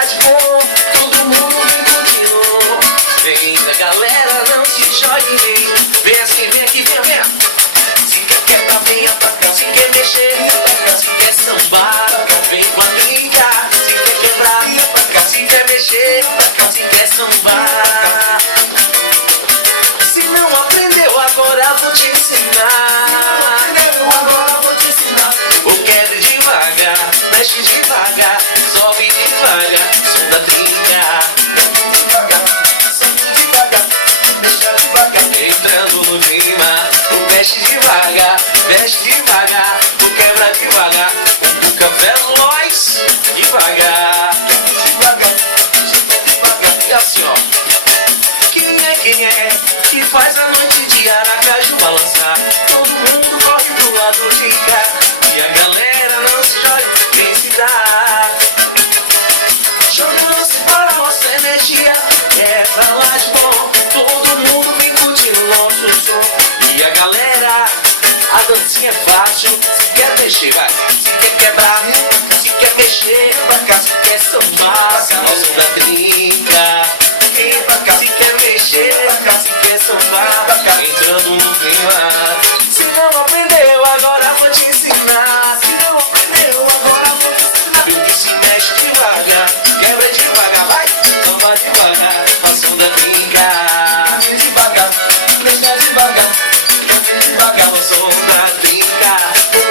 lá de bom, todo mundo vem curtindo. Vem da galera, não se jogue. Vem assim, vem aqui, vem, vem. Se quer quebrar, venha pra cá. Se quer mexer, venha pra cá. Se quer sambar, vem com a trinca. Se quer quebrar, venha pra cá. Se quer mexer, venha pra cá. Se quer sambar. Se não aprendeu, agora vou te ensinar. O quebra devagar, mexe devagar, sobe devagar, som da trinca. Sobe devagar, mexe devagar, entrando no clima. O mexe devagar, o quebra devagar, o café veloz, devagar. E assim ó, quem é que faz a noite de Aracaju balançar? Todo mundo corre pro lado de cá. E a galera não se joga, nem se dá. Jogando-se para nossa energia. É pra lá de bom, todo mundo vem curtindo nosso som. E a galera, a dancinha é fácil. Se quer mexer, vai. Se quer quebrar, se quer mexer, pra cá. Se quer sambar, nós da trinca. Se quer mexer, se quer sambar, entrando no clima. Se não aprendeu, agora vou te ensinar. Se não aprendeu, agora vou te ensinar. Viu que se mexe devagar, quebra devagar, vai, samba devagar, passando da trinca. Devagar, mexe devagar, quebra devagar, o som da trinca.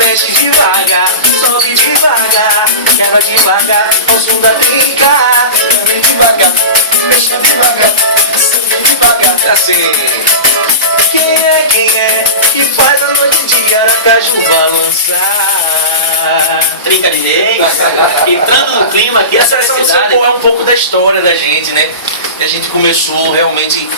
Mexe devagar, sobe devagar, quebra devagar, o som da trinca. Quebra devagar, mexe devagar, sobe devagar. Assim. Quem é que faz a noite de Aracaju balançar? Trinca de Reis, entrando no clima aqui, Essa essa cidade. é um pouco da história da gente, né? E a gente começou realmente